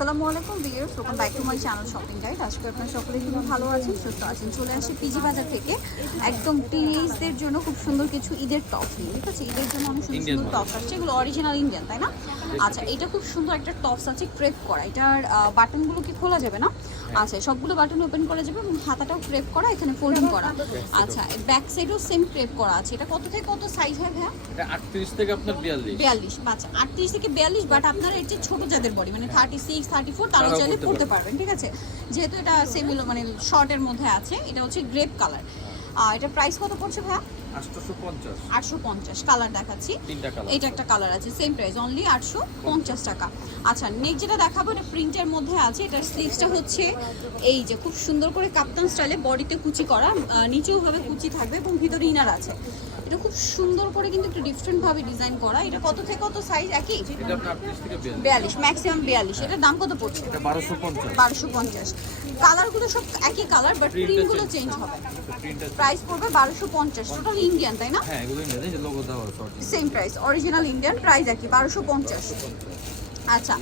আসসালামু আলাইকুম viewers welcome back to my channel shopping guide আজকে আপনারা সকলে খুবই ভালো আছেন সুস্থ আছেন। চলে আসি পিজি বাজার থেকে। একদম টিনেজদের জন্য খুব সুন্দর কিছু ঈদের টপ নিয়ে। ঠিক আছে? ঈদের জন্য অনেক সুন্দর সুন্দর টপস আসছে। এগুলো অরিজিনাল ইন্ডিয়ান তাই না? আচ্ছা এটা খুব সুন্দর একটা টপস আছে ক্রেপ করা। এটার বাটনগুলো কি খোলা যাবে না? আচ্ছা সবগুলো বাটন ওপেন করা যাবে এবং হাতাটাও ক্রেপ করা এখানে ফোল্ডিং করা। আচ্ছা ব্যাক সাইডেও সেম ক্রেপ করা আছে। এটা কত থেকে কত সাইজ হয় ভাইয়া? এটা আটত্রিশ থেকে আপনার বিয়াল্লিশ। বিয়াল্লিশ বাচ্চা আটত্রিশ থেকে বিয়াল্লিশ বাট আপনারা এর যে ছোট যাদের বডি মানে থার্টি সিক্স থার্টি ফোর তারা তারাও চাইলে পড়তে পারবেন ঠিক আছে? যেহেতু এটা সেমিলো মানে শর্টের মধ্যে আছে এটা হচ্ছে গ্রেপ কালার আর এটা প্রাইস কত পড়ছে ভাইয়া? আটশোশো পঞ্চাশ। আটশো পঞ্চাশ কালার দেখাচ্ছি। এটা একটা কালার আছে সেম প্রাইস অনলি আটশো পঞ্চাশ টাকা। আচ্ছা নেক্সট যেটা দেখাবো এটা প্রিন্টের মধ্যে আছে এটার স্লিভসটা হচ্ছে এই যে খুব সুন্দর করে কাপ্তান স্টাইলে বডিতে কুচি করা নিচেও ভাবে কুচি থাকবে এবং ভিতরে ইনার আছে। এটা খুব সুন্দর করে কিন্তু একটু ডিফারেন্ট ভাবে ডিজাইন করা। এটা কত থেকে কত সাইজ একই? এটা বিয়াল্লিশ। ম্যাক্সিমাম বিয়াল্লিশ। এটার দাম কত পড়ছে? এটা বারোশো পঞ্চাশ। কালারগুলো সব একই কালার বাট প্রিন্টগুলো চেঞ্জ হবে। প্রাইস পড়বে বারোশো পঞ্চাশ টোটাল ইন্ডিয়ান তাই না? হ্যাঁ same price original Indian price একই বারোশো পঞ্চাশ। আচ্ছা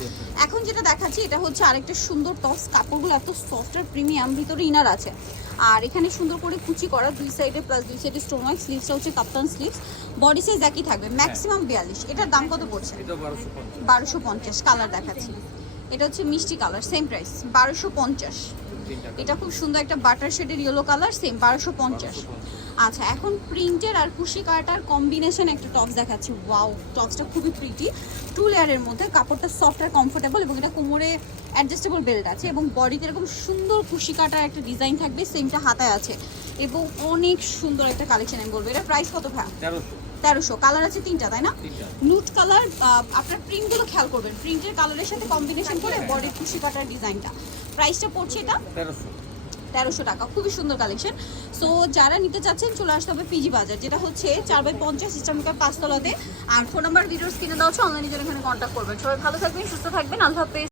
এখন যেটা দেখাচ্ছি এটা হচ্ছে আরেকটা সুন্দর টপস কাপড়গুলো এত সফট আর প্রিমিয়াম ভিতরে ইনার আছে। আর এখানে সুন্দর করে কুচি করা দুই সাইডে প্লাস দুই সাইডে স্টোন ওয়ার্ক স্লিভসটা হচ্ছে কাপ্তান স্লিভস বডি সাইজ একই থাকবে ম্যাক্সিমাম বিয়াল্লিশ। এটার দাম কত পড়ছে? বারোশো পঞ্চাশ। কালার দেখাচ্ছি। এটা হচ্ছে মিষ্টি কালার সেম প্রাইস বারোশো পঞ্চাশ। এটা খুব সুন্দর একটা বাটার শেডের ইয়েলো কালার সেম বারোশো পঞ্চাশ। আচ্ছা এখন প্রিন্টের আর কুশি কাটার কম্বিনেশন একটা টপস দেখাচ্ছি। ওয়াও টপসটা খুবই প্রিটি টু লেয়ারের মধ্যে কাপড়টা সফট আর কমফোর্টেবল এবং এটা কোমরে অ্যাডজাস্টেবল বেল্ট আছে এবং বডিতে এরকম সুন্দর কুশি কাটার একটা ডিজাইন থাকবে সেমটা হাতায় আছে। এবং অনেক সুন্দর একটা কালেকশন আমি বলব। এটা প্রাইস কত ভাই তেরোশো। তেরোশো। কালার আছে তিনটা তাই না? নুট কালার আপনার প্রিন্টগুলো খেয়াল করবেন। প্রিন্টের কালারের সাথে কম্বিনেশন করে বডির খুশি কাটার ডিজাইনটা প্রাইসটা পড়ছে এটা তেরোশো। টাকা। খুবই সুন্দর কালেকশন সো যারা নিতে চাচ্ছেন চলে আসতে হবে পিজি বাজার যেটা হচ্ছে চার বাই পঞ্চাশ ইস্টার্নকার পাঁচতলাতে। আর ফোন নাম্বার ভিডিওস কিনে দেওয়া হচ্ছে অনলাইনে জন্য এখানে কন্ট্যাক্ট করবেন। সবাই ভালো থাকবেন সুস্থ থাকবেন। আল্লাহ হাফেজ।